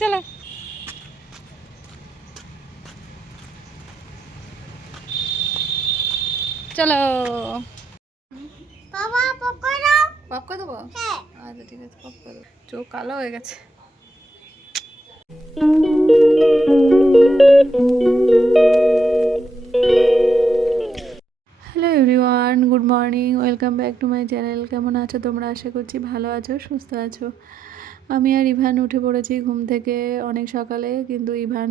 চলো চলো বাবা পকো দাও। পপ করে দেবো? হ্যাঁ। আচ্ছা ঠিক আছে, পপ করে দেবো। চোখ কালো হয়ে গেছে। Hello everyone, good morning, welcome back to my channel. কেমন আছো তোমরা? আশা করছি ভালো আছো, সুস্থ আছো। আমি আর ইভান উঠে পড়েছি ঘুম থেকে অনেক সকালে, কিন্তু ইভান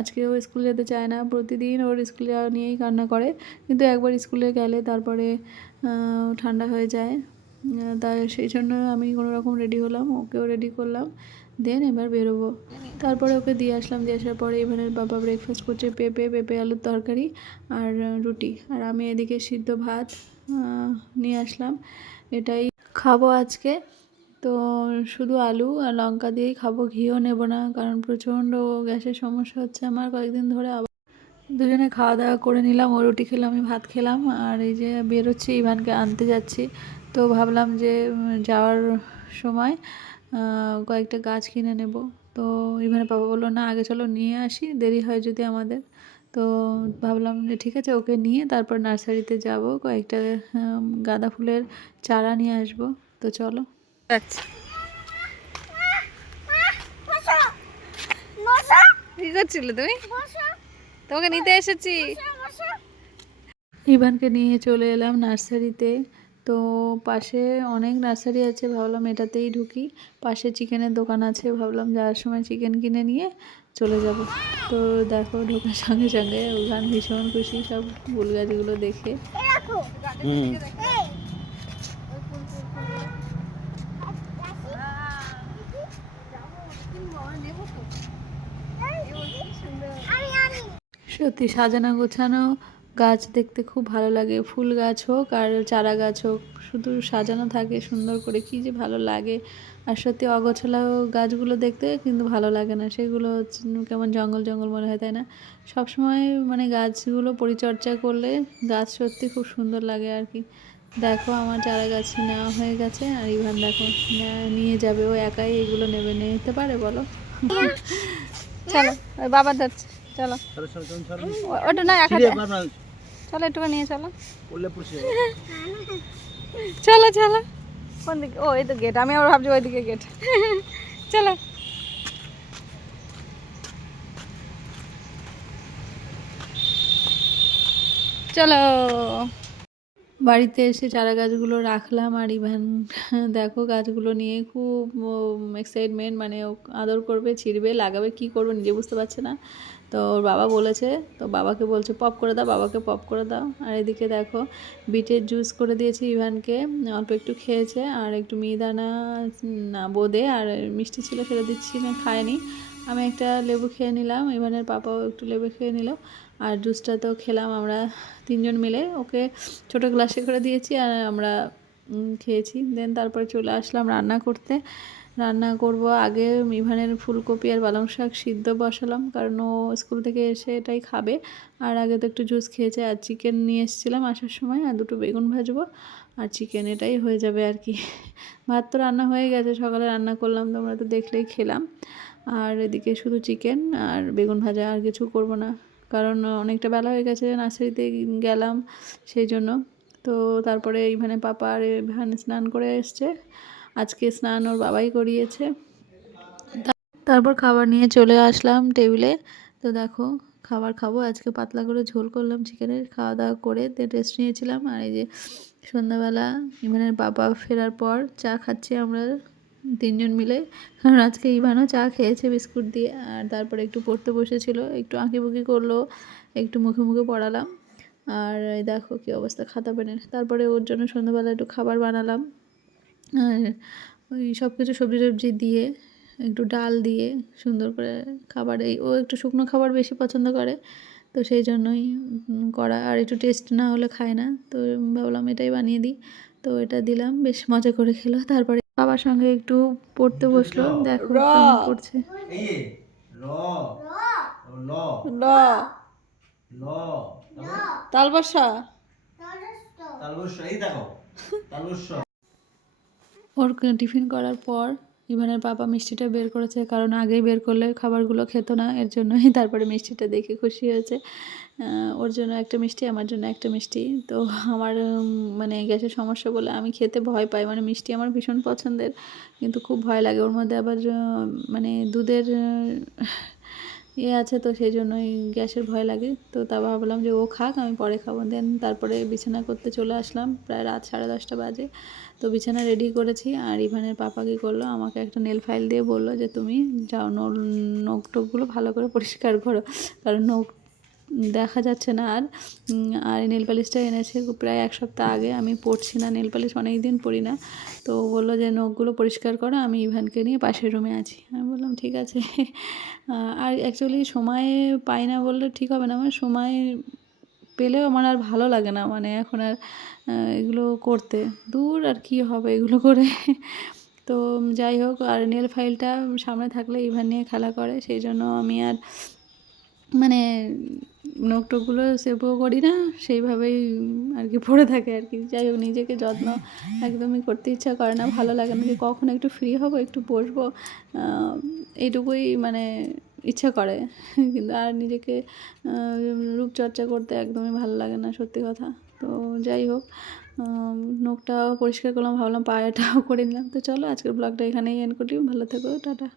আজকেও স্কুল যেতে চায় না। প্রতিদিন ওর স্কুলে যাওয়া নিয়েই কান্না করে, কিন্তু একবার স্কুলে গেলে তারপরে ঠান্ডা হয়ে যায়। তাই সেই জন্য আমি কোনো রকম রেডি হলাম, ওকেও রেডি করলাম, দেন এবার বেরোবো। তারপরে ওকে দিয়ে আসলাম, দিয়ে আসার পরে ইভানের বাবা ব্রেকফাস্ট করছে পেঁপে আলুর তরকারি আর রুটি, আর আমি এদিকে সিদ্ধ ভাত নিয়ে আসলাম। এটাই খাবো আজকে। তো শুধু আলু আর লঙ্কা দিয়েই খাবো, ঘিও নেব না, কারণ প্রচণ্ড গ্যাসের সমস্যা হচ্ছে আমার কয়েকদিন ধরে। আবার দুজনে খাওয়া দাওয়া করে নিলাম, ও রুটি খেলাম, আমি ভাত খেলাম, আর এই যে বেরোচ্ছি, ইভানকে আনতে যাচ্ছি। তো ভাবলাম যে যাওয়ার সময় কয়েকটা গাছ কিনে নেব। তো ইভানের বাবা বললো না, আগে চলো নিয়ে আসি, দেরি হয় যদি আমাদের। তো ভাবলাম যে ঠিক আছে, ওকে নিয়ে তারপর নার্সারিতে যাব, কয়েকটা গাঁদা ফুলের চারা নিয়ে আসবো। তো চলো। আচ্ছা, বসো বসো কি করছিলে তুমি? বসো তোমাকে নিতে এসেছি। বসো। ইভানকে নিয়ে চলে এলাম নার্সারিতে। তো পাশে অনেক নার্সারি আছে, ভাবলাম এটাতেই ঢুকি। পাশে চিকেনের দোকান আছে, ভাবলাম যাওয়ার সময় চিকেন কিনে নিয়ে চলে যাব। তো দেখো, ঢোকার সঙ্গে সঙ্গে ইভান ভীষণ খুশি সব ফুল গাছগুলো দেখে। এই রাখো। এই আমি আমি সত্যি সাজানো গোছানো গাছ দেখতে খুব ভালো লাগে, ফুল গাছ হোক আর চারা গাছ হোক, শুধু সাজানো থাকে সুন্দর করে, কি যে ভালো লাগে। আর সত্যি অগোছালো গাছগুলো দেখতে কিন্তু ভালো লাগে না, সেগুলো কেমন জঙ্গল জঙ্গল মনে হয়, তাই না? সবসময় মানে গাছগুলো পরিচর্যা করলে গাছ সত্যি খুব সুন্দর লাগে আর কি। দেখো আমার চারা গাছ নেওয়া হয়ে গেছে, আর ইভান দেখো নিয়ে যাবে, ও একাই এগুলো নেবে, নিতে পারে বলো? চলো, ওই বাবা যাচ্ছে, চলো। ওটা না রাখা যায়, চলো একটু নিয়ে চলো। চলো চলো, কোন দিকে? ও এই তো গেট, আমি আবার ভাবছি ওইদিকে গেট। চলো চলো। বাড়িতে এসে চারা গাছগুলো রাখলাম, আর ইভান দেখো গাছগুলো নিয়ে খুব এক্সাইটমেন্ট, মানে ও আদর করবে, ছিঁড়বে, লাগাবে, কি করবে নিজে বুঝতে পারছে না। তো ওর বাবা বলেছে, তো বাবাকে বলছে পপ করে দাও, বাবাকে পপ করে দাও। আর এদিকে দেখো বিটের জুস করে দিয়েছি ইভানকে, অল্প একটু খেয়েছে, আর একটু মিহিদানা না বোঁদে আর মিষ্টি ছিল সেটা দিচ্ছি না, খায়নি। আমি একটা লেবু খেয়ে নিলাম, ইভানের পাপাও একটু লেবু খেয়ে নিল, আর জুসটা তো খেলাম আমরা তিনজন মিলে। ওকে ছোটো গ্লাসে করে দিয়েছি আর আমরা খেয়েছি। দেন তারপরে চলে আসলাম রান্না করতে। রান্না করব, আগে ইভানের ফুলকপি আর পালং শাক সিদ্ধ বসালাম, কারণ ও স্কুল থেকে এসে এটাই খাবে। আর আগে তো একটু জুস খেয়েছে, আর চিকেন নিয়ে এসেছিলাম আসার সময়, আর দুটো বেগুন ভাজবো আর চিকেন, এটাই হয়ে যাবে আর কি। ভাত তো রান্না হয়ে গেছে, সকালে রান্না করলাম, তোমরা তো দেখলেই খেলাম। আর এদিকে শুধু চিকেন আর বেগুন ভাজা, আর কিছু করব না, কারণ অনেকটা বেলা হয়ে গেছে, নার্সারিতে গেলাম সেই জন্য। তো তারপরে ইভানের পাপা আর ইভান স্নান করে এসছে, আজকে স্নান ওর বাবাই করিয়েছে। তারপর খাবার নিয়ে চলে আসলাম টেবিলে। তো দেখো খাবার খাবো, আজকে পাতলা করে ঝোল করলাম চিকেনের, খাওয়া দাওয়া করে রেস্ট নিয়েছিলাম। আর এই যে সন্ধ্যাবেলা ইভানের বাবা ফেরার পর চা খাচ্ছি আমরা তিনজন মিলে, কারণ আজকে ইভানও চা খেয়েছে বিস্কুট দিয়ে। আর তারপরে একটু পড়তে বসেছিল, একটু আঁকিবুকি করলো, একটু মুখে মুখে পড়ালাম। আর এই দেখো কী অবস্থা খাতা পেনের। তারপরে ওর জন্য সন্ধ্যাবেলা একটু খাবার বানালাম, আর ওই সব কিছু সবজি টবজি দিয়ে, একটু ডাল দিয়ে সুন্দর করে খাবার। এই ও একটু শুকনো খাবার বেশি পছন্দ করে, তো সেই জন্যই করা, আর একটু টেস্ট না হলে খায় না, তো ভাবলাম এটাই বানিয়ে দিই। তো এটা দিলাম, বেশ মজা করে খেলো। তারপরে বাবার সঙ্গে একটু পড়তে বসলো, দেখো কেমন পড়ছে। ল তালবর্ষা, ওর টিফিন করার পর ইভানের পাপা মিষ্টিটা বের করেছে, কারণ আগেই বের করলে খাবারগুলো খেত না, এর জন্যই তারপরে মিষ্টিটা দেখে খুশি হয়েছে। ওর জন্য একটা মিষ্টি, আমার জন্য একটা মিষ্টি। তো আমার মানে গ্যাসের সমস্যা বলে আমি খেতে ভয় পাই, মানে মিষ্টি আমার ভীষণ পছন্দের, কিন্তু খুব ভয় লাগে। ওর মধ্যে আবার মানে দুধের আছে, তো সেই জন্যই গ্যাসের ভয় লাগে। তো তা ভাবলাম যে ও খাক, আমি পরে খাবো। দেন তারপরে বিছানা করতে চলে আসলাম, প্রায় রাত 10:30 বাজে। তো বিছানা রেডি করেছি, আর ইভানের পাপা কী করলো, আমাকে একটা নেল ফাইল দিয়ে বললো যে তুমি যাও নখ টোকগুলো ভালো করে পরিষ্কার করো, কারণ নখ দেখা যাচ্ছে না। আর এই নেল পালিশটা এনেছে প্রায় 1 সপ্তাহ আগে, আমি পরছি না নেল পালিশ, অনেক দিন পরি না। তো বললো যে নখগুলো পরিষ্কার করো, আমি ইভানকে নিয়ে পাশের রুমে আছি। আমি বললাম ঠিক আছে। আর অ্যাকচুয়ালি সময় পাই না বললে ঠিক হবে না, আমার সময় পেলেও আমার আর ভালো লাগে না, মানে এখন আর এগুলো করতে, দূর আর কি হবে এগুলো করে। তো যাই হোক, আর নেল ফাইলটা সামনে থাকলে ইভান নিয়ে খেলা করে, সেই জন্য আমি আর মানে নখ টোকগুলো সেভও করি না, সেইভাবেই আর কি পড়ে থাকে আর কি। যাই হোক, নিজেকে যত্ন একদমই করতে ইচ্ছা করে না, ভালো লাগে না, যে কখন একটু ফ্রি হব, একটু বসবো, এইটুকুই মানে ইচ্ছা করে। কিন্তু আর নিজেকে রূপচর্চা করতে একদমই ভালো লাগে না, সত্যি কথা। তো যাই হোক, নখটাও পরিষ্কার করলাম, ভাবলাম পায়েটাও করে নিলাম। তো চলো, আজকের ব্লগটা এখানেই এন্ড করি, ভালো থেকো, টাটা।